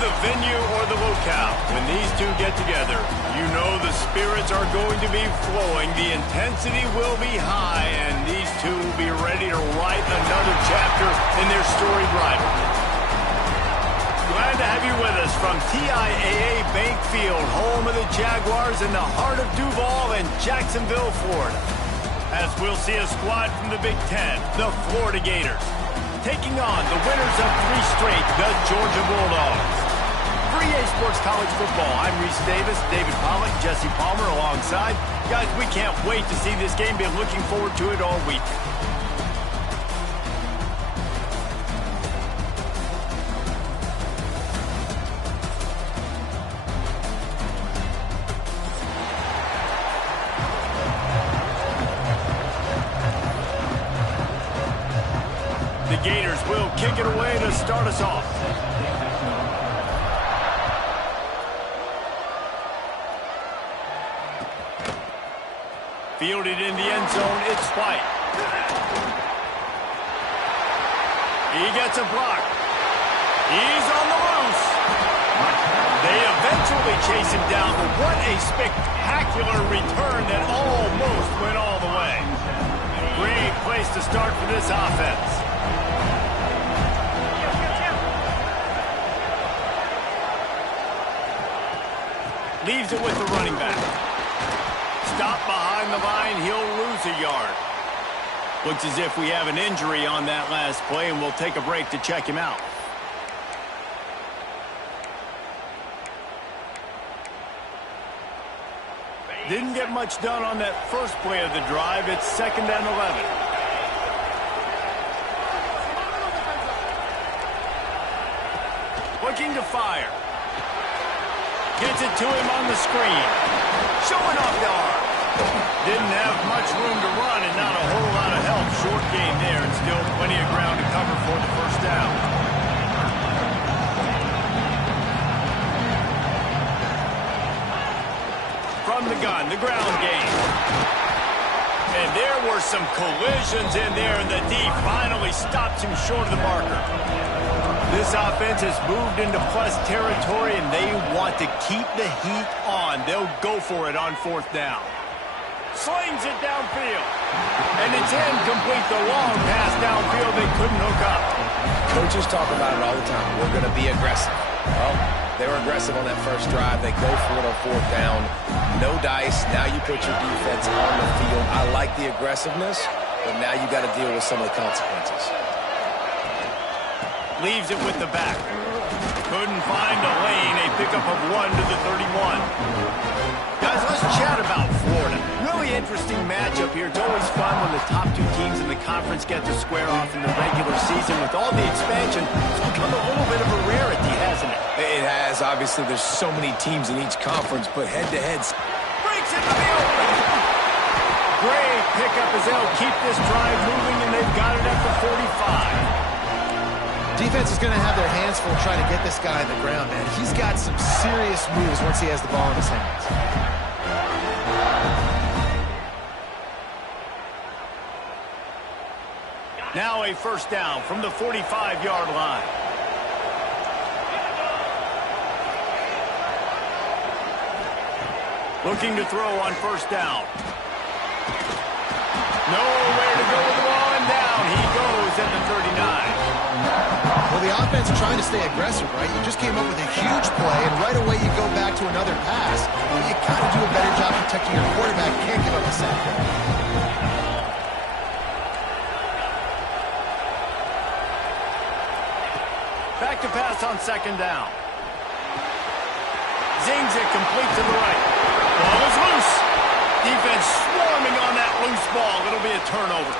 the venue or the locale, when these two get together, you know the spirits are going to be flowing, the intensity will be high, and these two will be ready to write another chapter in their storied rivalry. Glad to have you with us from TIAA Bank Field, home of the Jaguars in the heart of Duval and Jacksonville, Florida. As we'll see a squad from the Big Ten, the Florida Gators, taking on the winners of 3 straight, the Georgia Bulldogs. For EA Sports College Football, I'm Reese Davis, David Pollack, Jesse Palmer alongside. Guys, we can't wait to see this game. Been looking forward to it all week. The Gators will kick it away to start us off. Fielded in the end zone, it's White. He gets a block. He's on the loose. They eventually chase him down, but what a spectacular return that almost went all the way. Great place to start for this offense. Leaves it with the running back. Stop behind the line. He'll lose a yard. Looks as if we have an injury on that last play, and we'll take a break to check him out. Didn't get much done on that first play of the drive. It's 2nd and 11. Looking to fire. Gets it to him on the screen. Showing off the arm. Didn't have much room to run and not a whole lot of help. Short gain there and still plenty of ground to cover for the first down. From the gun, the ground game. And there were some collisions in there, and the D finally stops him short of the marker. This offense has moved into plus territory, and they want to keep the heat on. They'll go for it on 4th down. Slings it downfield. And it's incomplete. The long pass downfield, they couldn't hook up. Coaches talk about it all the time. We're going to be aggressive. Well, they were aggressive on that first drive. They go for it on 4th down. No dice. Now you put your defense on the field. I like the aggressiveness, but now you got to deal with some of the consequences. Leaves it with the back. Couldn't find a lane. A pickup of 1 to the 31. Guys, let's chat about Florida. Really interesting matchup here. It's always fun when the top 2 teams in the conference get to square off in the regular season. With all the expansion, it's become a little bit of a rarity, hasn't it? It has. Obviously, there's so many teams in each conference, but head-to-heads. Breaks into the open. Great pickup as they'll keep this drive moving, and they've got it at the 45. Defense is going to have their hands full trying to get this guy on the ground, man. He's got some serious moves once he has the ball in his hands. Now a first down from the 45-yard line. Looking to throw on first down. Nowhere to go with the ball, and down he goes at the 39. Well, the offense is trying to stay aggressive, right? You just came up with a huge play, and right away you go back to another pass. Well, you got to do a better job protecting your quarterback. You can't give up a sack. Back to pass on 2nd down. Zings it complete to the right. Ball is loose. Defense swarming on that loose ball. It'll be a turnover.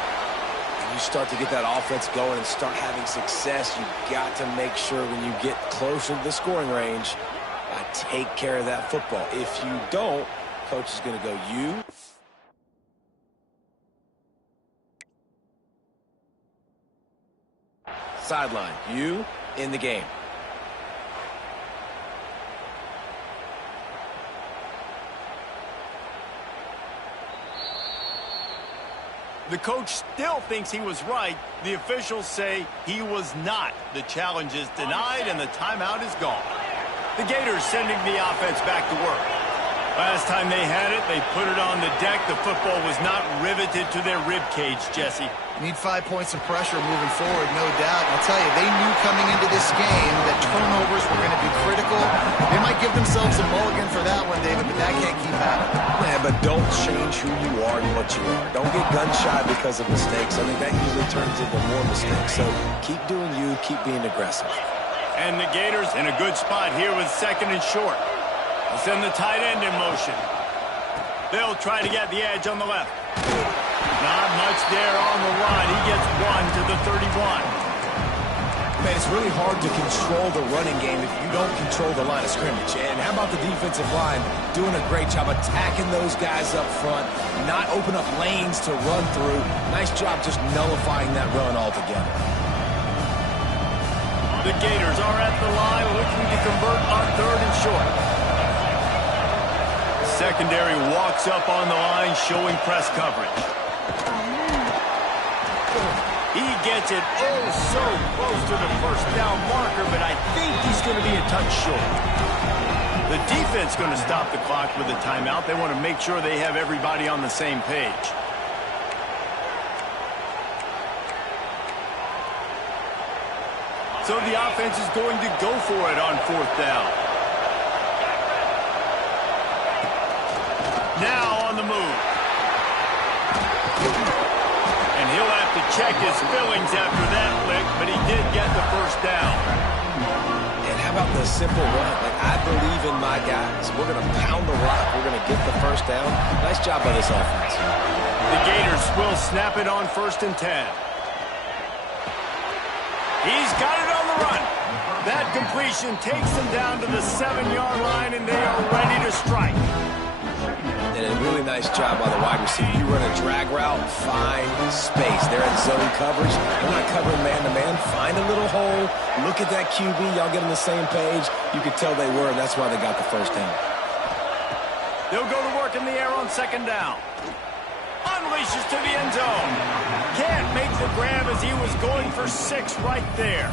You start to get that offense going and start having success, you got to make sure when you get closer to the scoring range, take care of that football. If you don't, coach is going to go, you. Sideline, you in the game. The coach still thinks he was right. The officials say he was not. The challenge is denied, and the timeout is gone. The Gators sending the offense back to work. Last time they had it, they put it on the deck. The football was not riveted to their rib cage, Jesse. Need 5 points of pressure moving forward, no doubt. I'll tell you, they knew coming into this game that turnovers were going to be critical. They might give themselves a mulligan for that one, David, but that can't keep happening. Yeah, but don't change who you are and what you are. Don't get gun-shy because of mistakes. I think that usually turns into more mistakes. So keep doing you, keep being aggressive. And the Gators in a good spot here with 2nd and short. They'll send the tight end in motion. They'll try to get the edge on the left. Not much there on the run. He gets 1 to the 31. Man, it's really hard to control the running game if you don't control the line of scrimmage. And how about the defensive line doing a great job attacking those guys up front, not open up lanes to run through. Nice job just nullifying that run altogether. The Gators are at the line looking to convert on 3rd and short. Secondary walks up on the line showing press coverage. He gets it so close to the first down marker, but I think he's going to be a touch short. The defense going to stop the clock with a timeout. They want to make sure they have everybody on the same page. So the offense is going to go for it on 4th down. Now on the move. And he'll have to check his fillings after that lick, but he did get the first down. And how about the simple run? Like, I believe in my guys. We're going to pound the rock. We're going to get the first down. Nice job by this offense. The Gators will snap it on 1st and 10. He's got it on the run. That completion takes them down to the 7-yard line, and they are ready to strike. And a really nice job by the wide receiver. You run a drag route, find space. They're in zone coverage. They're not covering man-to-man. Find a little hole. Look at that QB. Y'all get on the same page. You could tell they were, and that's why they got the first down. They'll go to work in the air on 2nd down. Unleashes to the end zone. Can't make the grab as he was going for 6 right there.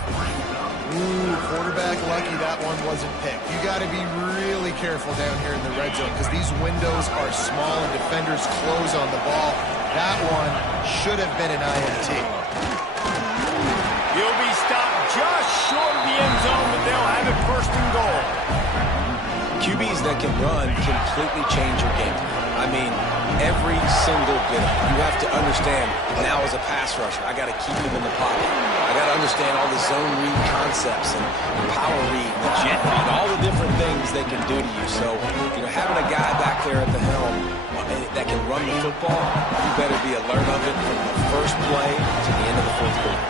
Ooh, quarterback lucky that one wasn't picked. You got to be really careful down here in the red zone because these windows are small and defenders close on the ball. That one should have been an INT. He'll be stopped just short of the end zone, but they'll have it 1st and goal. QBs that can run completely change your game. I mean, every single bit of it. You have to understand, now as a pass rusher, I got to keep him in the pocket. I got to understand all the zone read concepts and the power read, the jet read, all the different things they can do to you. So, having a guy back there at the helm that can run the football, you better be alert of it from the first play to the end of the 4th quarter.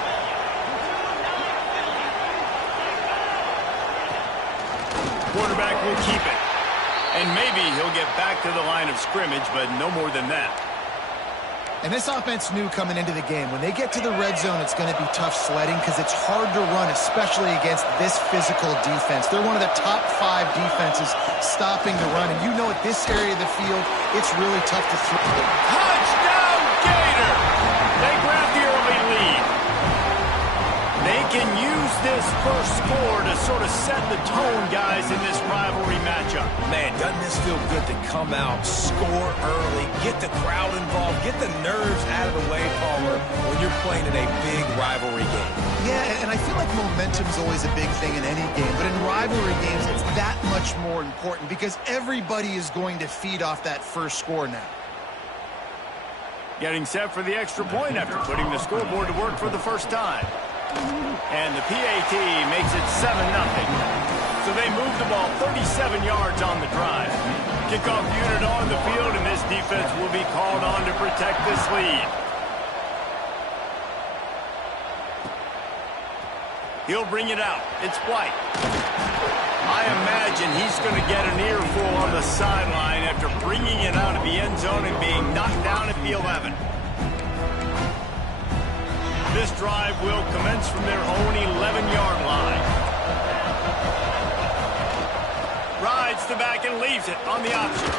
Quarterback will keep it. And maybe he'll get back to the line of scrimmage, but no more than that. And this offense knew coming into the game, when they get to the red zone, it's going to be tough sledding because it's hard to run, especially against this physical defense. They're one of the top 5 defenses stopping the run. And you know at this area of the field, it's really tough to throw. Touchdown, Gator! They grab the early lead. They can use this first score to sort of set the tone, guys, in this rivalry matchup. Man, doesn't this feel good to come out, score early, get the crowd involved, get the nerves out of the way, Palmer, when you're playing in a big rivalry game. Yeah, and I feel like momentum's always a big thing in any game, but in rivalry games, it's that much more important because everybody is going to feed off that first score now. Getting set for the extra point after putting the scoreboard to work for the first time. And the PAT makes it 7-0. So they move the ball 37 yards on the drive. Kickoff unit on the field, and this defense will be called on to protect this lead. He'll bring it out. It's White. I imagine he's going to get an earful on the sideline after bringing it out of the end zone and being knocked down at the 11. This drive will commence from their own 11-yard line. Rides the back and leaves it on the option.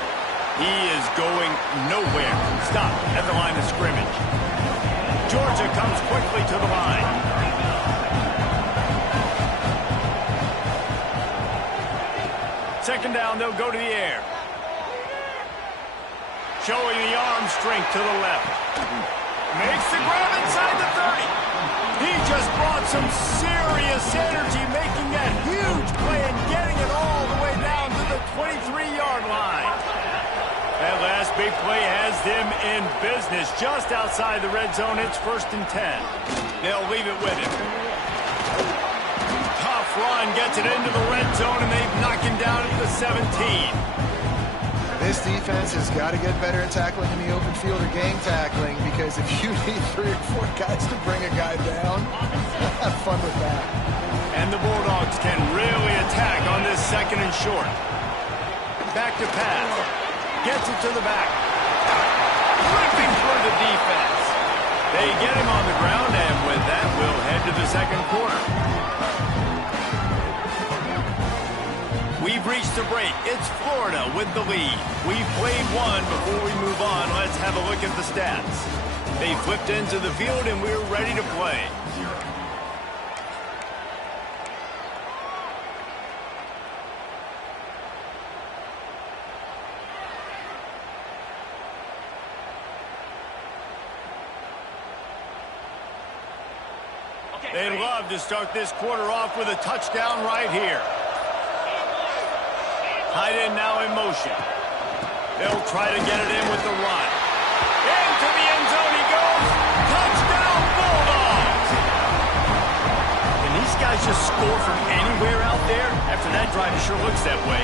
He is going nowhere. Stop at the line of scrimmage. Georgia comes quickly to the line. Second down, they'll go to the air. Showing the arm strength to the left. Makes the grab inside the 30. He just brought some serious energy, making that huge play and getting it all the way down to the 23-yard line. That last big play has them in business just outside the red zone. It's 1st and 10. They'll leave it with him. Tough run gets it into the red zone, and they've knocked him down at the 17. This defense has got to get better at tackling in the open field or gang tackling, because if you need 3 or 4 guys to bring a guy down, have fun with that. And the Bulldogs can really attack on this 2nd and short. Back to pass. Gets it to the back. Ripping through the defense. They get him on the ground, and with that, we'll head to the 2nd quarter. We've reached the break. It's Florida with the lead. We've played one. Before we move on, let's have a look at the stats. They flipped into the field, and we're ready to play. They'd love to start this quarter off with a touchdown right here. Tight end now in motion. They'll try to get it in with the run. Into the end zone he goes. Touchdown, Bulldogs! Can these guys just score from anywhere out there? After that drive, it sure looks that way.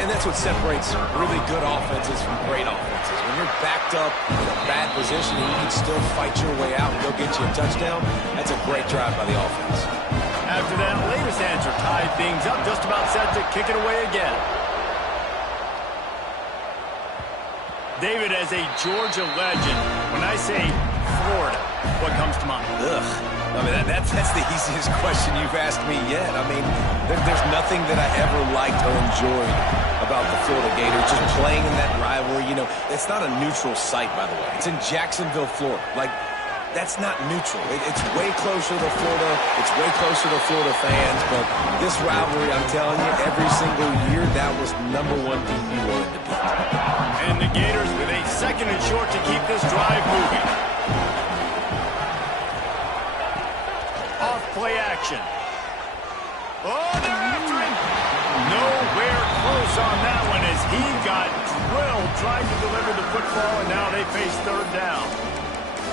And that's what separates really good offenses from great offenses. When you're backed up in a bad position and you can still fight your way out and go get you a touchdown, that's a great drive by the offense. After that, latest answer tied things up, just about set to kick it away again. David, as a Georgia legend, when I say Florida, what comes to mind? Ugh. I mean, that's the easiest question you've asked me yet. I mean, there's nothing that I ever liked or enjoyed about the Florida Gators. Just playing in that rivalry, you know, it's not a neutral site, by the way. It's in Jacksonville, Florida. Like, that's not neutral. It's way closer to Florida. It's way closer to Florida fans. But this rivalry, I'm telling you, every single year, that was #1 team you wanted to beat. And the Gators with a 2nd and short to keep this drive moving. Off play action. Oh, they're after him. Nowhere close on that one as he got drilled trying to deliver the football, and now they face 3rd down.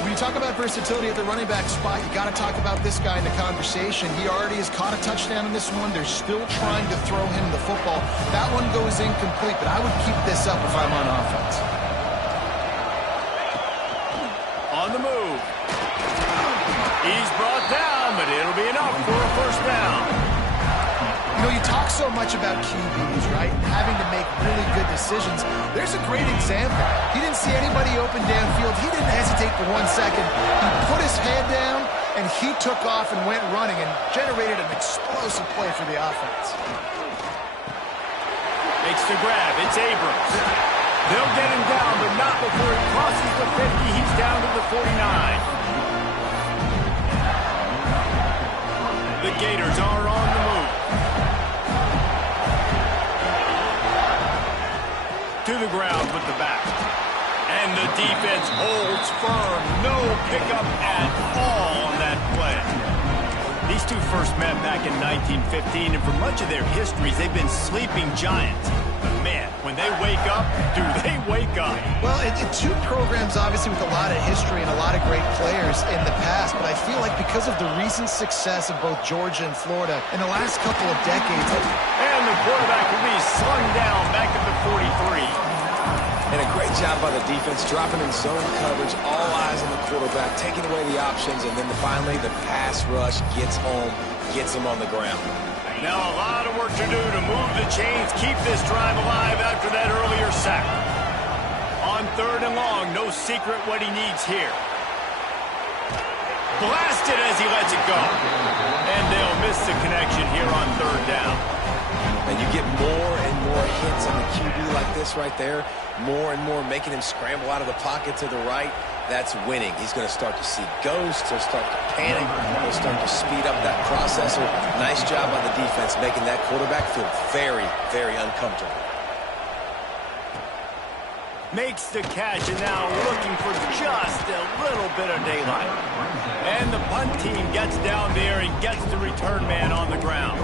When you talk about versatility at the running back spot, you got to talk about this guy in the conversation. He already has caught a touchdown in this one. They're still trying to throw him the football. That one goes incomplete, but I would keep this up if I'm on offense. On the move. He's brought down, but it'll be enough for a 1st down. You know, you talk so much about QBs, right? Having to make really good decisions. There's a great example. He didn't see anybody open downfield. He didn't hesitate for 1 second. He put his head down, and he took off and went running and generated an explosive play for the offense. Makes the grab. It's Abrams. They'll get him down, but not before he crosses the 50. He's down to the 49. The Gators are on the move. To the ground with the back. And the defense holds firm. No pickup at all on that play. These two first met back in 1915, and for much of their histories, they've been sleeping giants. But man, when they wake up, do they wake up? Well, two programs, obviously, with a lot of history and a lot of great players in the past, but I feel like because of the recent success of both Georgia and Florida in the last couple of decades. And the quarterback will be slung down back at the 43. And a great job by the defense, dropping in zone coverage, all eyes on the quarterback, taking away the options, and then finally the pass rush gets home, gets him on the ground. Now a lot of work to do to move the chains, keep this drive alive after that earlier sack. On 3rd and long, no secret what he needs here. Blasted as he lets it go. And they'll miss the connection here on 3rd down. And you get more and more hits on the QB like this right there. More and more making him scramble out of the pocket to the right. that's winning. He's going to start to see ghosts. He'll start to panic. He'll start to speed up that processor. Nice job by the defense making that quarterback feel very, very uncomfortable. Makes the catch, and now looking for just a little bit of daylight. And the punt team gets down there and gets the return man on the ground.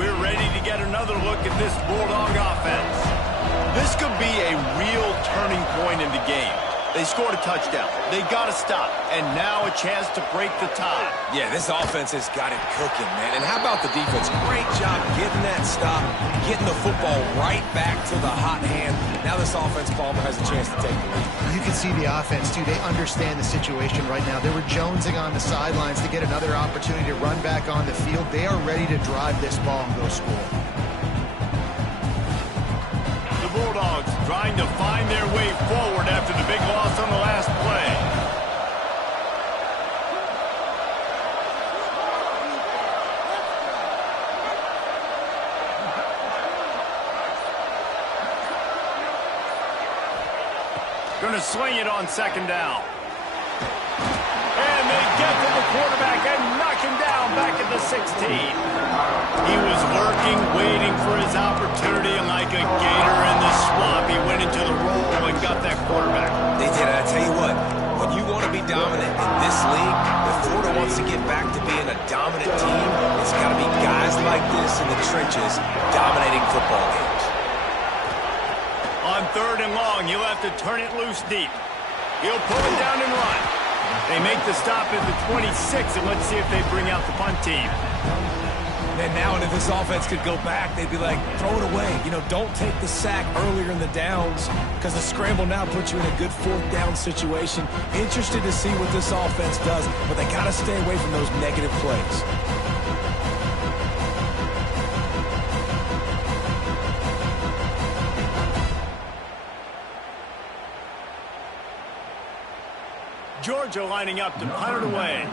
We're ready to get another look at this Bulldog offense. This could be a real turning point in the game. They scored a touchdown. They got to stop. And now a chance to break the tie. Yeah, this offense has got it cooking, man. And how about the defense? Great job getting that stop, getting the football right back to the hot hand. Now this offense, Palmer, has a chance to take the lead. You can see the offense, too. They understand the situation right now. They were jonesing on the sidelines to get another opportunity to run back on the field. They are ready to drive this ball and go score. The Bulldogs trying to find their way forward after the big loss on the last play. Going to swing it on second down. And they get to the quarterback and knock him down back at the 16. He was lurking, waiting for his opportunity, and like a gator in the swamp, he went into the roll and got that quarterback. They did. I tell you what, when you want to be dominant in this league, if Florida wants to get back to being a dominant team, it's got to be guys like this in the trenches dominating football games. On third and long, he'll have to turn it loose deep. He'll pull it down and run. They make the stop at the 26, and let's see if they bring out the punt team. And now, if this offense could go back, they'd be like, throw it away. You know, don't take the sack earlier in the downs, because the scramble now puts you in a good fourth down situation. Interested to see what this offense does, but they got to stay away from those negative plays. Georgia lining up to punt it away.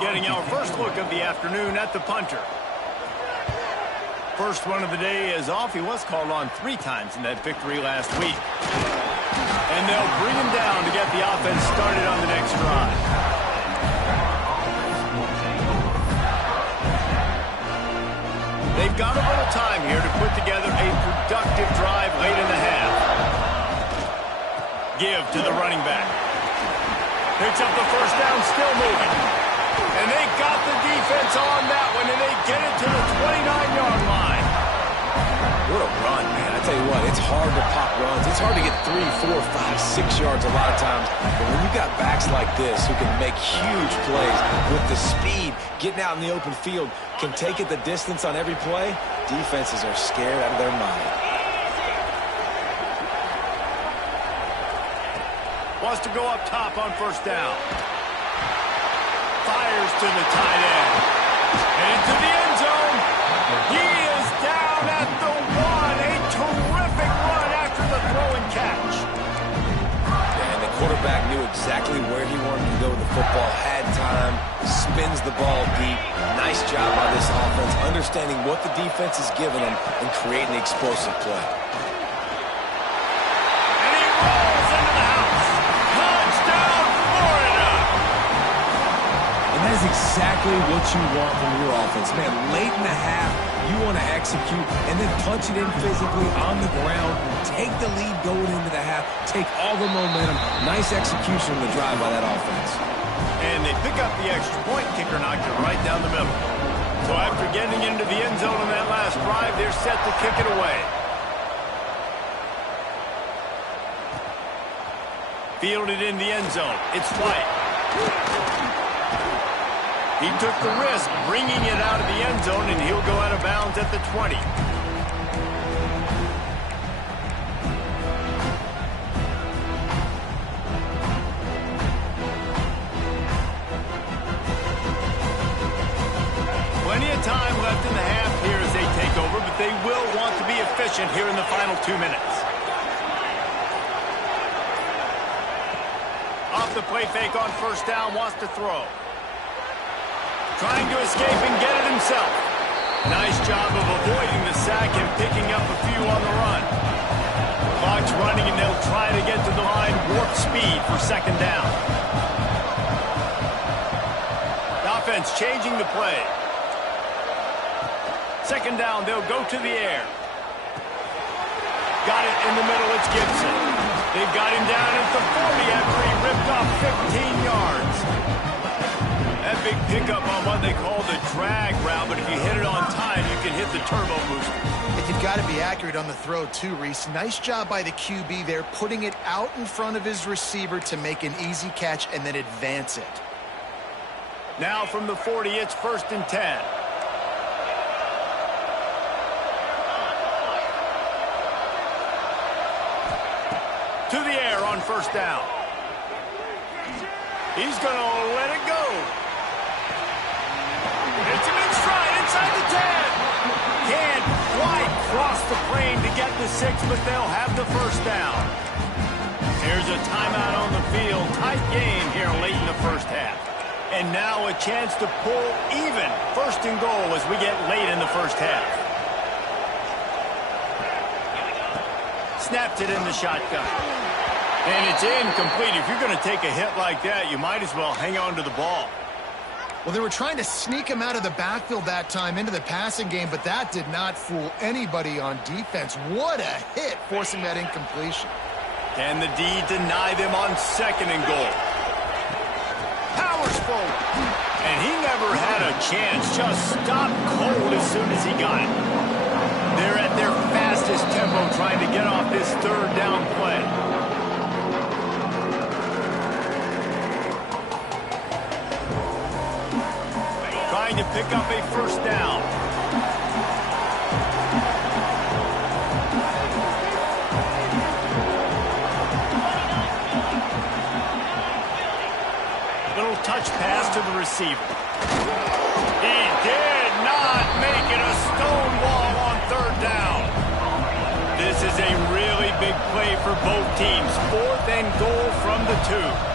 Getting our first look of the afternoon at the punter. First run of the day is off. He was called on 3 times in that victory last week. And they'll bring him down to get the offense started on the next drive. They've got a little time here to put together a productive drive late in the half. Give to the running back. Picks up the first down, still moving. And they got the defense on that one, and they get it to the 29-yard line. What a run, man. I tell you what, it's hard to pop runs. It's hard to get 3, 4, 5, 6 yards a lot of times. But when you got backs like this who can make huge plays with the speed, getting out in the open field, can take it the distance on every play, defenses are scared out of their mind. Wants to go up top on first down. Fires to the tight end. And into the end zone. He is down at the 1. A terrific run after the throw and catch. And the quarterback knew exactly where he wanted to go with the football. Had time. Spins the ball deep. Nice job by this offense, understanding what the defense is giving them and creating the explosive play. That is exactly what you want from your offense. Man, late in the half, you want to execute and then punch it in physically on the ground. Take the lead going into the half. Take all the momentum. Nice execution on the drive by that offense. And they pick up the extra point. Kicker knocked it right down the middle. So after getting into the end zone on that last drive, they're set to kick it away. Fielded in the end zone. It's White. He took the risk, bringing it out of the end zone, and he'll go out of bounds at the 20. Plenty of time left in the half here as they take over, but they will want to be efficient here in the final 2 minutes. Off the play fake on first down, wants to throw. Trying to escape and get it himself. Nice job of avoiding the sack and picking up a few on the run. Clock's running and they'll They'll try to get to the line, warp speed for second down. The offense changing the play. Second down, they'll go to the air. Got it in the middle, it's Gibson. They've got him down at the 40 after he ripped off 15 yards. That big pickup on what they call the drag route, but if you hit it on time, you can hit the turbo booster. And you've got to be accurate on the throw too, Reese. Nice job by the QB there, putting it out in front of his receiver to make an easy catch and then advance it. Now from the 40, it's 1st and 10. To the air on 1st down. He's going to let it go. It's him in stride inside the 10. Can't quite cross the plane to get the 6, but they'll have the 1st down. Here's a timeout on the field. Tight game here late in the 1st half. And now a chance to pull even 1st and goal as we get late in the 1st half. Snapped it in the shotgun. And it's incomplete. If you're going to take a hit like that, you might as well hang on to the ball. Well, they were trying to sneak him out of the backfield that time into the passing game, but that did not fool anybody on defense. What a hit, forcing that incompletion. Can the D deny them on 2nd and goal? Powers forward. And he never had a chance. Just stopped cold as soon as he got it. They're at their fastest tempo trying to get off this 3rd down play. To pick up a 1st down. Little touch pass to the receiver. He did not make it a stonewall on 3rd down. This is a really big play for both teams. 4th and goal from the 2.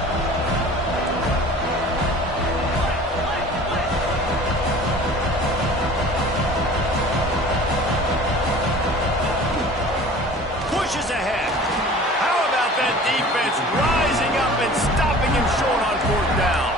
Ahead. How about that defense rising up and stopping him short on 4th down?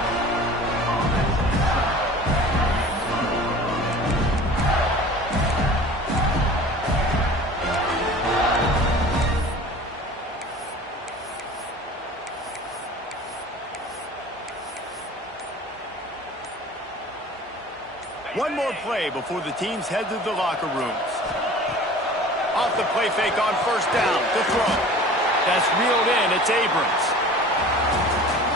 One more play before the teams head to the locker rooms. Off the play fake on 1st down. The throw. That's reeled in. It's Abrams.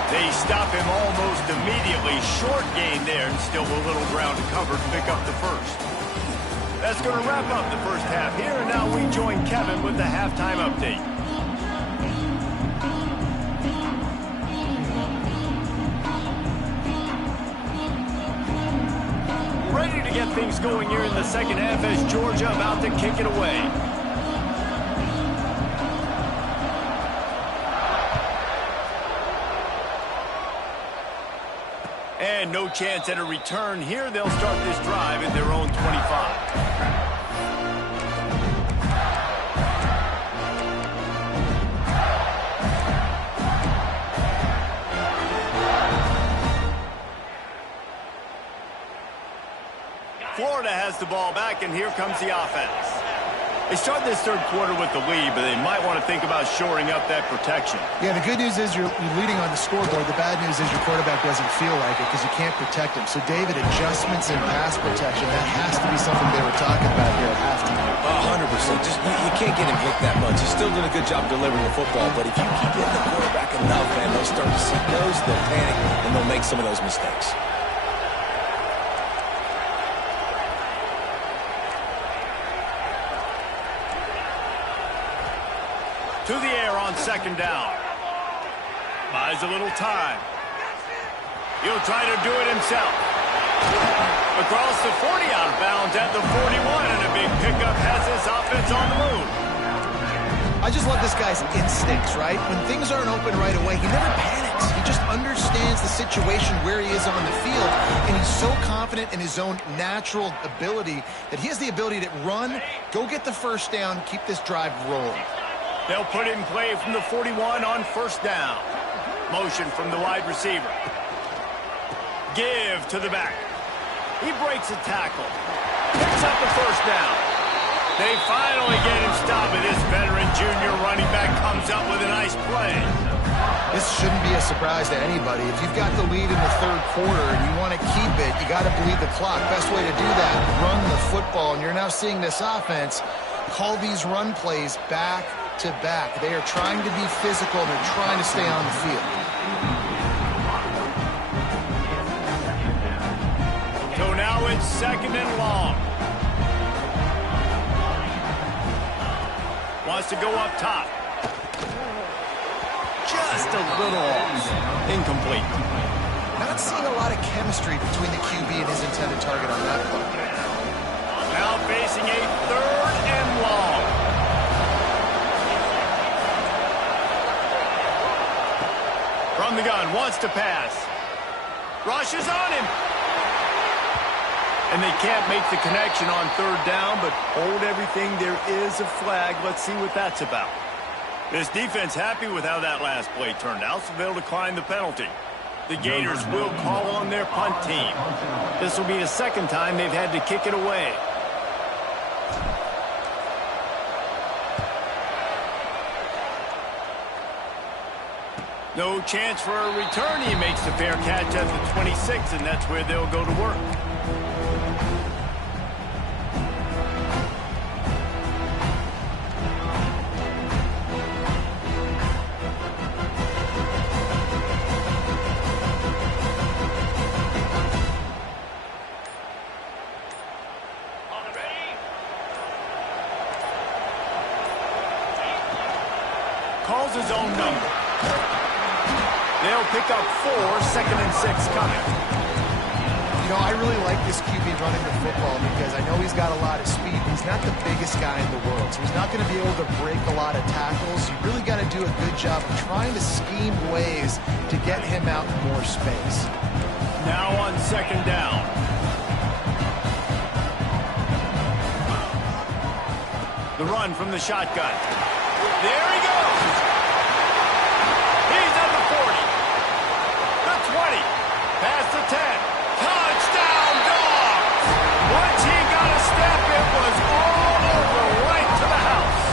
They stop him almost immediately. Short gain there and still a little ground to cover to pick up the 1st. That's going to wrap up the 1st half here. And now we join Kevin with the halftime update. Ready to get things going here in the 2nd half as Georgia about to kick it away. And no chance at a return here. They'll start this drive at their own 25. Florida has the ball back, and here comes the offense. They start this 3rd quarter with the lead, but they might want to think about shoring up that protection. Yeah, the good news is you're leading on the scoreboard. The bad news is your quarterback doesn't feel like it because you can't protect him. So, David, adjustments in pass protection, that has to be something they were talking about here at halftime. 100%. Just you can't get him hit that much. He's still doing a good job delivering the football, but if you keep hitting the quarterback enough, man, they'll start to see those, they'll panic, and they'll make some of those mistakes. To the air on 2nd down. Buys a little time. He'll try to do it himself. Across the 40, out of bounds at the 41, and a big pickup has this offense on the move. I just love this guy's instincts, right? When things aren't open right away, he never panics. He just understands the situation where he is on the field, and he's so confident in his own natural ability that he has the ability to run, go get the 1st down, keep this drive rolling. They'll put it in play from the 41 on first down. Motion from the wide receiver. Give to the back. He breaks a tackle. Picks up the first down. They finally get him stopped, and this veteran junior running back comes up with a nice play. This shouldn't be a surprise to anybody. If you've got the lead in the third quarter and you want to keep it, you got to bleed the clock. Best way to do that, run the football. And you're now seeing this offense call these run plays back to back. They are trying to be physical, and they're trying to stay on the field. So now it's second and long. Wants to go up top. Just a little off. Incomplete. Not seeing a lot of chemistry between the QB and his intended target on that play. Now facing a third and long. From the gun, wants to pass. Rushes on him. And they can't make the connection on third down, but hold everything. There is a flag. Let's see what that's about. This defense happy with how that last play turned out, so they'll decline the penalty. The Gators will call on their punt team. This will be the second time they've had to kick it away. No chance for a return. He makes the fair catch at the 26, and that's where they'll go to work. Calls his own number. They'll pick up 4, second and 6 coming. You know, I really like this QB running the football because I know he's got a lot of speed. He's not the biggest guy in the world, so he's not going to be able to break a lot of tackles. You really got to do a good job of trying to scheme ways to get him out in more space. Now on second down. The run from the shotgun. There he goes. He's at the 40. The 20. Past the 10. Touchdown, Dogs! Once he got a step, it was all over, right to the house.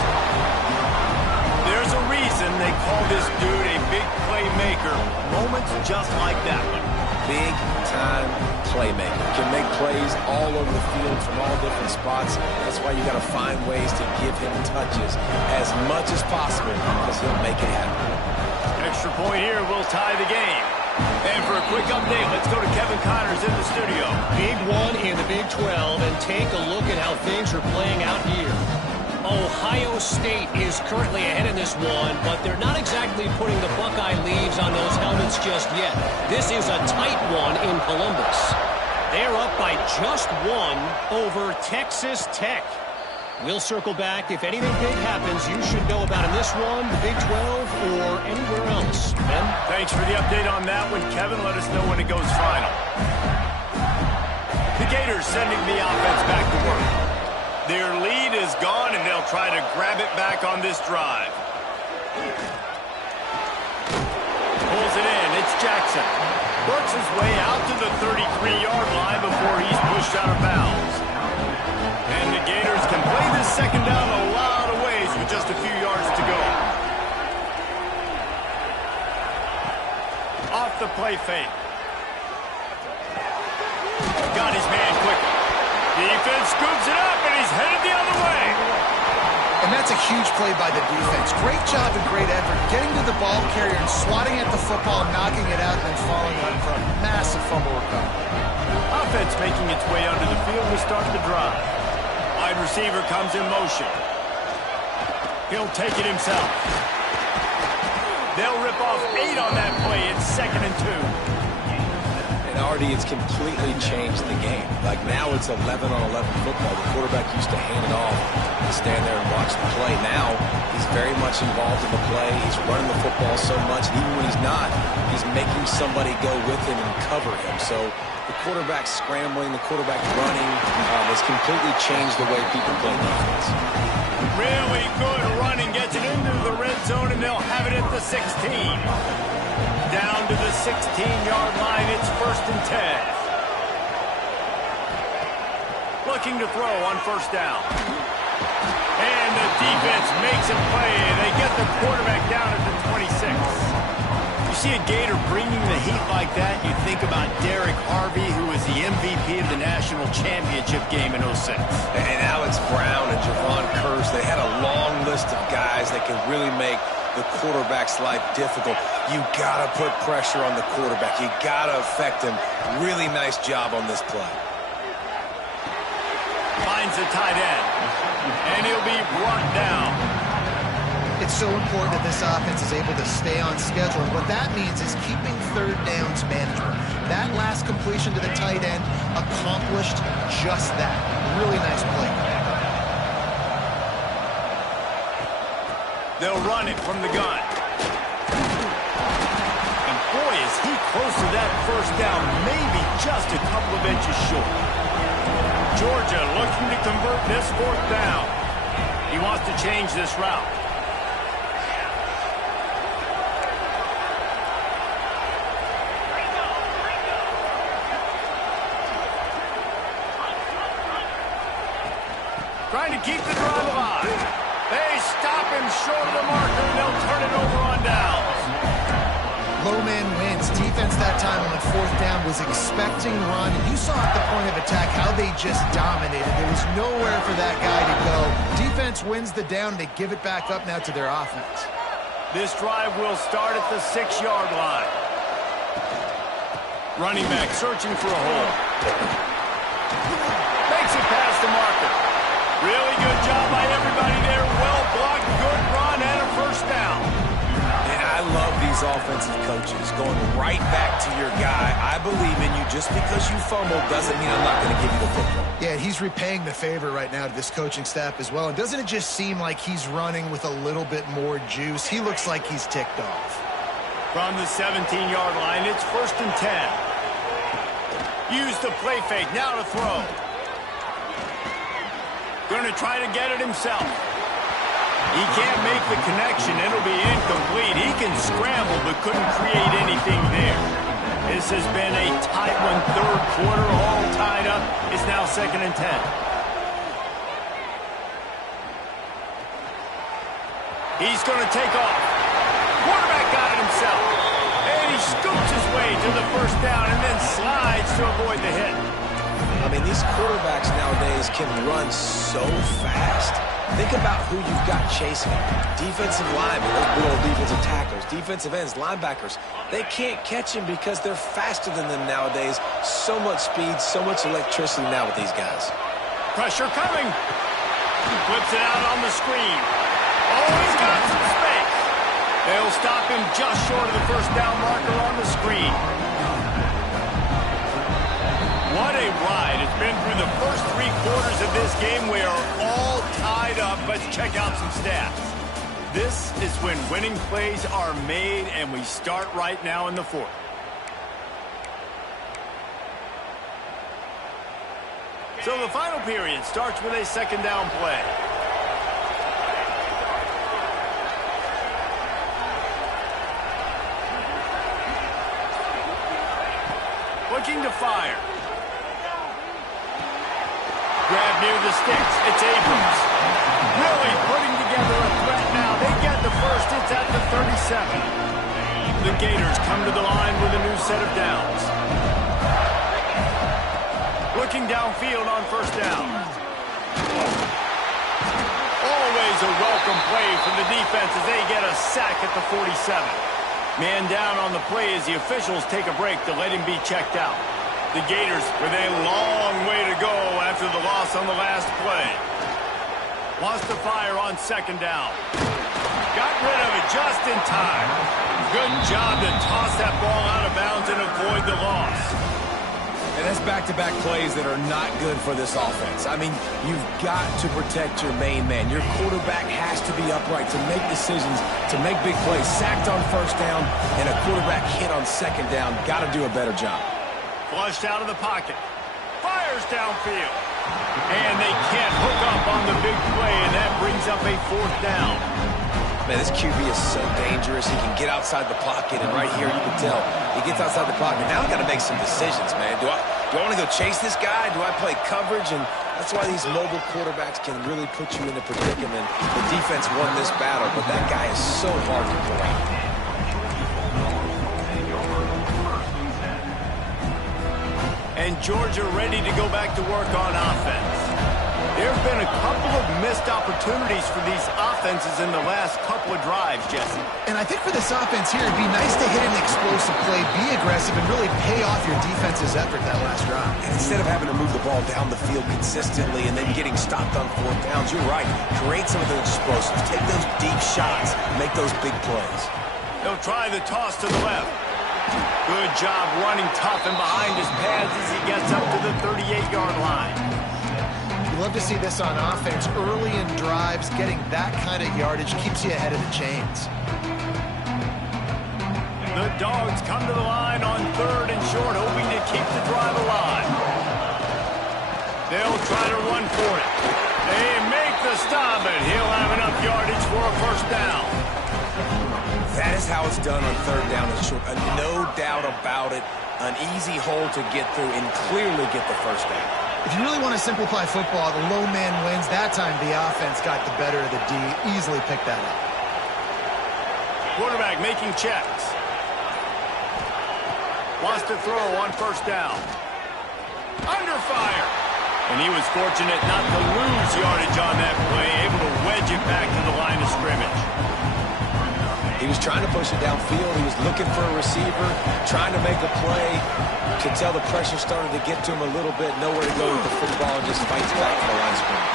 There's a reason they call this dude a big playmaker. Moments just like that one. Big-time playmaker. Can make plays all over the field from all different spots. That's why you got to find ways to give him touches as much as possible because he'll make it happen. Extra point here will tie the game. And for a quick update, let's go to Kevin Connors in the studio. Big one in the Big 12, and take a look at how things are playing out here. Ohio State is currently ahead in this one, but they're not exactly putting the Buckeye leaves on those helmets just yet. This is a tight one in Columbus. They're up by just 1 over Texas Tech. We'll circle back. If anything big happens, you should know about in this one, the Big 12, or anywhere else. Ben? Thanks for the update on that one, Kevin. Let us know when it goes final. The Gators sending the offense back to work. Their lead is gone, and they'll try to grab it back on this drive. Pulls it in. It's Jackson. Works his way out to the 33-yard line before he's pushed out of bounds. And the Gators can play this second down a lot of ways with just a few yards to go. Off the play fake. Got his man quickly. Defense scoops it up, and he's headed the other way. And that's a huge play by the defense. Great job and great effort getting to the ball carrier and swatting at the football, knocking it out, and then falling on for a massive fumble recovery. Offense making its way under the field to start the drive. Wide receiver comes in motion. He'll take it himself. They'll rip off 8 on that play. It's second and 2. And already it's completely changed the game. Like now it's 11-on-11 football. The quarterback used to hand it off and stand there and watch the play. Now he's very much involved in the play. He's running the football so much. And even when he's not, he's making somebody go with him and cover him. So The quarterback scrambling, the quarterback running has completely changed the way people play defense. Really good running, gets it into the red zone, and they'll have it at the 16. Down to the 16-yard line, it's 1st and 10. Looking to throw on 1st down. And the defense makes a play. They get the quarterback down at the 26. You see a Gator bringing the heat like that, you think about Derek Harvey, who was the MVP of the national championship game in 06. And Alex Brown and Javon Curse, they had a long list of guys that can really make the quarterback's life difficult. You got to put pressure on the quarterback. You got to affect him. Really nice job on this play. Finds the tight end, and he'll be brought down. It's so important that this offense is able to stay on schedule, and what that means is keeping 3rd downs manageable. That last completion to the tight end accomplished just that. Really nice play. They'll run it from the gun. And boy, is he close to that 1st down, maybe just a couple of inches short. Georgia looking to convert this 4th down. He wants to change this route. Trying to keep the drive alive. They stop him short of the marker, and they'll turn it over on downs. Low man wins. Defense that time on 4th down was expecting run. And you saw at the point of attack how they just dominated. There was nowhere for that guy to go. Defense wins the down. They give it back up now to their offense. This drive will start at the 6-yard line. Running back searching for a hole. Makes it past the marker. Really good job by everybody there. Well blocked, good run, and a 1st down. And I love these offensive coaches going right back to your guy. I believe in you. Just because you fumbled doesn't mean I'm not going to give you the football. Yeah, he's repaying the favor right now to this coaching staff as well. And doesn't it just seem like he's running with a little bit more juice? He looks like he's ticked off. From the 17-yard line, it's 1st and 10. Use the play fake, now to throw. Going to try to get it himself. He can't make the connection. It'll be incomplete. He can scramble, but couldn't create anything there. This has been a tight one. 3rd quarter, all tied up. It's now 2nd and 10. He's going to take off. Quarterback got it himself. And he scoops his way to the 1st down and then slides to avoid the hit. I mean, these quarterbacks nowadays can run so fast. Think about who you've got chasing them. Defensive linemen, those big old defensive tackles, defensive ends, linebackers. They can't catch him because they're faster than them nowadays. So much speed, so much electricity now with these guys. Pressure coming. Flips it out on the screen. Oh, he's got some space. They'll stop him just short of the 1st down marker on the screen. What a ride. It's been through the first 3 quarters of this game. We are all tied up. Let's check out some stats. This is when winning plays are made, and we start right now in the 4th. So the final period starts with a 2nd down play. Looking to fire. Grab near the sticks. It's Abrams. Really putting together a threat now. They get the 1st. It's at the 37. The Gators come to the line with a new set of downs. Looking downfield on 1st down. Always a welcome play from the defense as they get a sack at the 47. Man down on the play as the officials take a break to let him be checked out. The Gators with a long way to go after the loss on the last play. Wants to fire on 2nd down. Got rid of it just in time. Good job to toss that ball out of bounds and avoid the loss. And that's back-to-back plays that are not good for this offense. I mean, you've got to protect your main man. Your quarterback has to be upright to make decisions, to make big plays. Sacked on 1st down and a quarterback hit on 2nd down. Got to do a better job. Flushed out of the pocket. Fires downfield. And they can't hook up on the big play, and that brings up a 4th down. Man, this QB is so dangerous. He can get outside the pocket, and right here you can tell he gets outside the pocket. Now I got to make some decisions, man. Do I want to go chase this guy? Do I play coverage? And that's why these mobile quarterbacks can really put you in a predicament. The defense won this battle, but that guy is so hard to corral. And Georgia ready to go back to work on offense. There have been a couple of missed opportunities for these offenses in the last couple of drives, Jesse. And I think for this offense here, it'd be nice to hit an explosive play, be aggressive, and really pay off your defense's effort that last drive. And instead of having to move the ball down the field consistently and then getting stopped on 4th downs, you're right. Create some of those explosives. Take those deep shots. Make those big plays. They'll try the toss to the left. Good job running tough and behind his pads as he gets up to the 38-yard line. You love to see this on offense. Early in drives, getting that kind of yardage keeps you ahead of the chains. The Dogs come to the line on 3rd and short, hoping to keep the drive alive. They'll try to run for it. They make the stop, and he'll have enough yardage for a 1st down. That is how it's done on 3rd down and short. No doubt about it. An easy hole to get through and clearly get the 1st down. If you really want to simplify football, the low man wins. That time the offense got the better of the D. Easily picked that up. Quarterback making checks. Wants to throw on 1st down. Under fire. And he was fortunate not to lose yardage on that play, able to wedge it back to the line of scrimmage. He was trying to push it downfield. He was looking for a receiver, trying to make a play. You could tell the pressure started to get to him a little bit. Nowhere to go with the football, and just fights back to the line of scrimmage.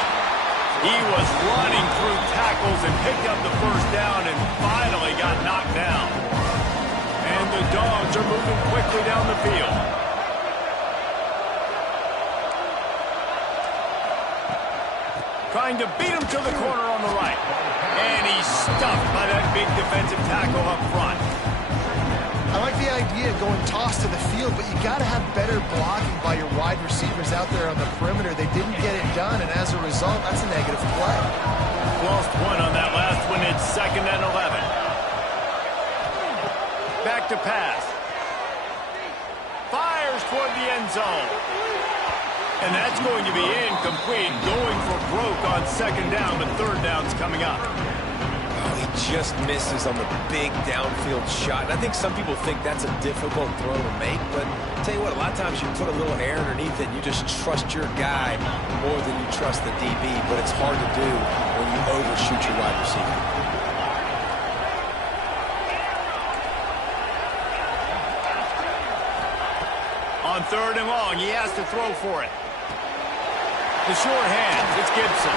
He was running through tackles and picked up the 1st down and finally got knocked down. And the Dogs are moving quickly down the field. Trying to beat him to the corner on the right. And he's stuffed by that big defensive tackle up front. I like the idea of going toss to the field, but you got to have better blocking by your wide receivers out there on the perimeter. They didn't get it done, and as a result, that's a negative play. Lost one on that last one. It's 2nd and 11. Back to pass. Fires toward the end zone. And that's going to be incomplete. Going for broke on 2nd down, but 3rd down's coming up. Oh, he just misses on the big downfield shot. And I think some people think that's a difficult throw to make, but I'll tell you what, a lot of times you put a little air underneath it and you just trust your guy more than you trust the DB, but it's hard to do when you overshoot your wide receiver. On 3rd and long, he has to throw for it. The short hands, it's Gibson.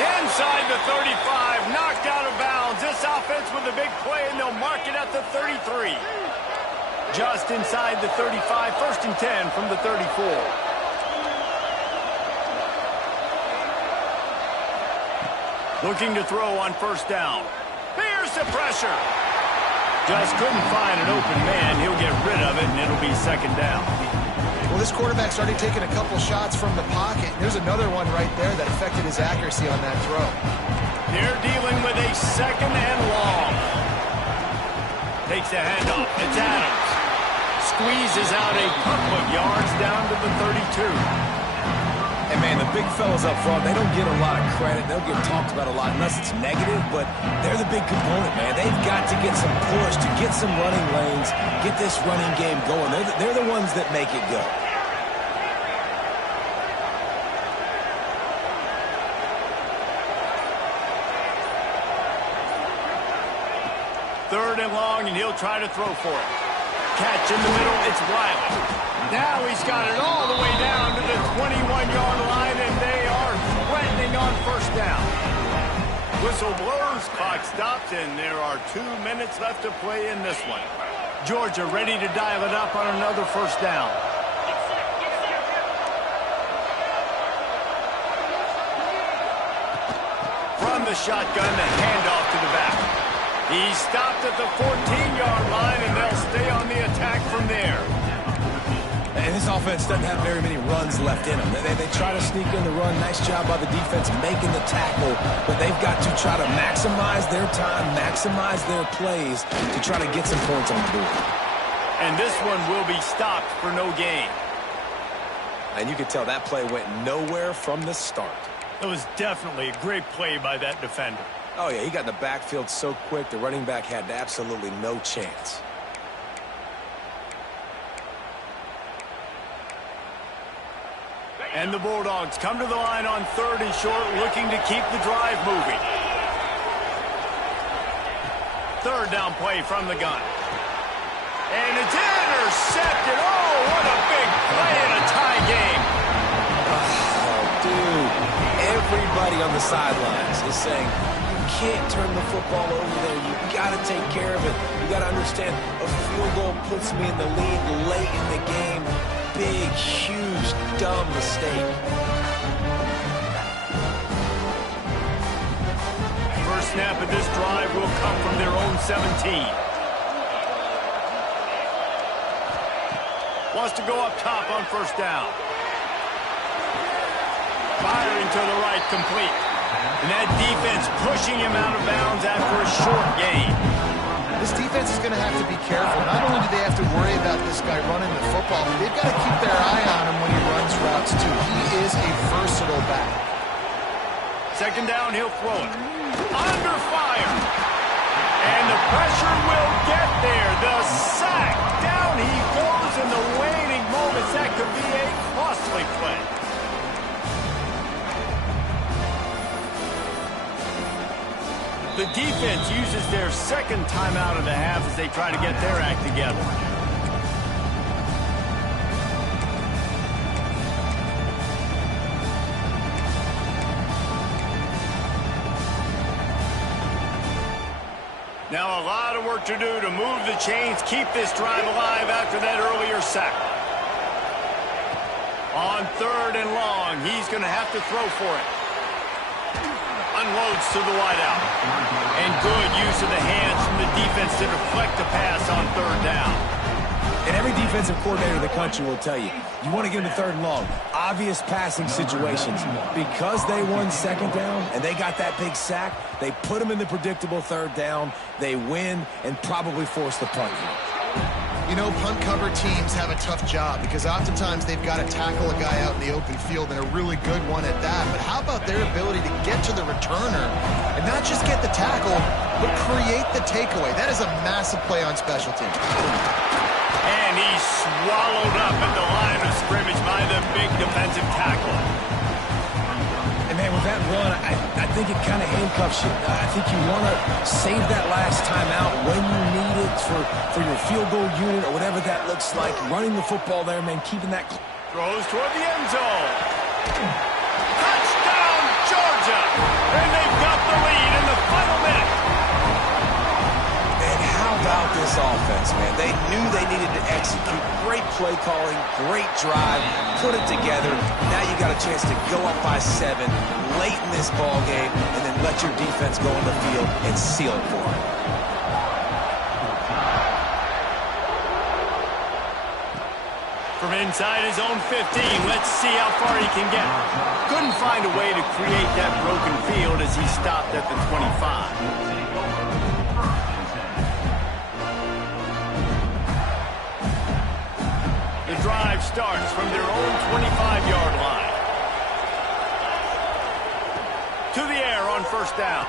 Inside the 35, knocked out of bounds. This offense with a big play, and they'll mark it at the 33. Just inside the 35, 1st and 10 from the 34. Looking to throw on 1st down. Here's the pressure. Just couldn't find an open man. He'll get rid of it, and it'll be 2nd down. Well, this quarterback started taking a couple shots from the pocket. There's another one right there that affected his accuracy on that throw. They're dealing with a 2nd and long. Takes the handoff. It's Adams. Squeezes out a couple of yards down to the 32. And, man, the big fellas up front, they don't get a lot of credit. They'll get talked about a lot unless it's negative, but they're the big component, man. They've got to get some push, to get some running lanes, get this running game going. They're the ones that make it go. Third and long, and he'll try to throw for it. Catch in the middle, it's Wiley. Now he's got it all the way down to the 21-yard line, and they are threatening on 1st down. Whistle blows, clock stops, and there are 2 minutes left to play in this one. Georgia ready to dial it up on another 1st down. From the shotgun, the handoff to the back. He stopped at the 14-yard line, and they'll stay on the attack from there. And this offense doesn't have very many runs left in them. They try to sneak in the run. Nice job by the defense making the tackle. But they've got to try to maximize their time, maximize their plays to try to get some points on the board. And this one will be stopped for no gain. And you can tell that play went nowhere from the start. It was definitely a great play by that defender. Oh, yeah, he got in the backfield so quick, the running back had absolutely no chance. And the Bulldogs come to the line on 3rd and short, looking to keep the drive moving. 3rd down play from the gun. And it's intercepted. Oh, what a big play in a tie game. Oh, dude, everybody on the sidelines is saying, you can't turn the football over there. You got to take care of it. You got to understand, a field goal puts me in the lead late in the game. Big, huge, dumb mistake. First snap of this drive will come from their own 17. Wants to go up top on 1st down. Firing to the right, complete. And that defense pushing him out of bounds after a short gain. This defense is going to have to be careful. Not only do they have to worry about this guy running the football, but they've got to keep their eye on him when he runs routes, too. He is a versatile back. 2nd down, he'll throw it. Under fire. And the pressure will get there. The sack. Down he goes in the waning moments. That could be a costly play. The defense uses their 2nd timeout of the half as they try to get their act together. Now a lot of work to do to move the chains, keep this drive alive after that earlier sack. On 3rd and long, he's going to have to throw for it. Unloads to the wideout. And good use of the hands from the defense to deflect the pass on 3rd down. And every defensive coordinator in the country will tell you, you want to get into 3rd and long. Obvious passing situations. Because they won 2nd down and they got that big sack, they put them in the predictable 3rd down. They win and probably force the punt. You know, punt cover teams have a tough job because oftentimes they've got to tackle a guy out in the open field, and a really good one at that. But how about their ability to get to the returner and not just get the tackle, but create the takeaway? That is a massive play on special teams. And he's swallowed up at the line of scrimmage by the big defensive tackle. And, man, with that run, I think it kind of handcuffs you. I think you want to save that last time out when you need it for your field goal unit or whatever that looks like. Running the football there, man, keeping that. Throws toward the end zone. Touchdown, Georgia! And they've got the lead in the final minute. And how about this offense, man? They knew they needed to execute. Great play calling, great drive, put it together. Now you got a chance to go up by 7 late in this ball game and then let your defense go on the field and seal it for them. From inside his own 15, let's see how far he can get. Couldn't find a way to create that broken field as he stopped at the 25. The drive starts from their own 25-yard line. To the air on 1st down.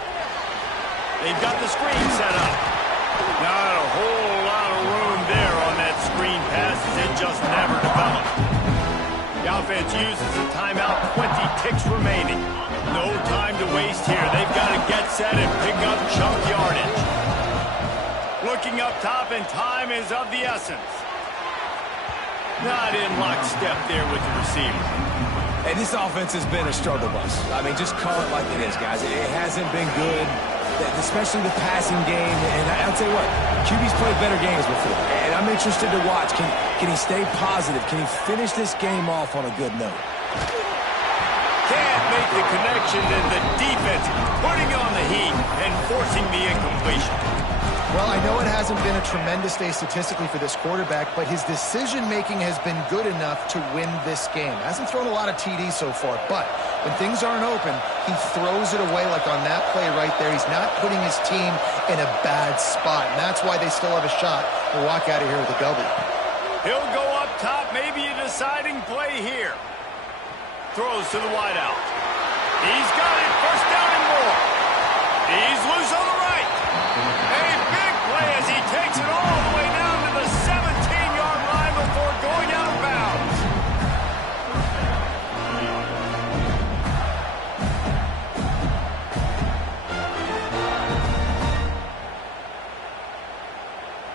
They've got the screen set up. Not a whole lot of room there on that screen pass as it just never developed. The offense uses a timeout, 20 ticks remaining. No time to waste here. They've got to get set and pick up chunk yardage. Looking up top, and time is of the essence. Not in lockstep there with the receiver. And this offense has been a struggle bus. I mean, just call it like it is, guys. It hasn't been good, especially the passing game. And I'll tell you what, QB's played better games before. And I'm interested to watch. Can he stay positive? Can he finish this game off on a good note? Can't make the connection. mentioned, and the defense putting on the heat and forcing the incompletion. Well, I know it hasn't been a tremendous day statistically for this quarterback, but his decision-making has been good enough to win this game. Hasn't thrown a lot of TDs so far, but when things aren't open, he throws it away like on that play right there. He's not putting his team in a bad spot, and that's why they still have a shot to walk out of here with a W. He'll go up top, maybe a deciding play here. Throws to the wideout. He's got it, first down and more. He's loose on the right. A big play as he takes it all the way down to the 17-yard line before going out of bounds.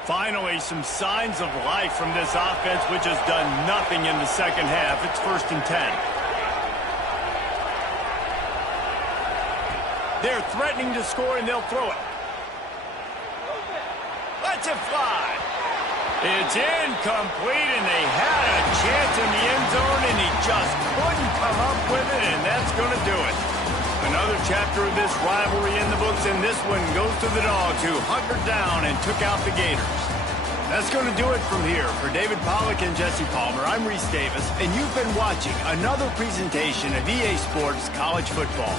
Finally, some signs of life from this offense, which has done nothing in the second half. It's 1st and 10. They're threatening to score, and they'll throw it. Lets it fly. It's incomplete, and they had a chance in the end zone, and he just couldn't come up with it, and that's going to do it. Another chapter of this rivalry in the books, and this one goes to the Dogs, who hunkered down and took out the Gators. That's going to do it from here. For David Pollack and Jesse Palmer, I'm Reese Davis, and you've been watching another presentation of EA Sports College Football.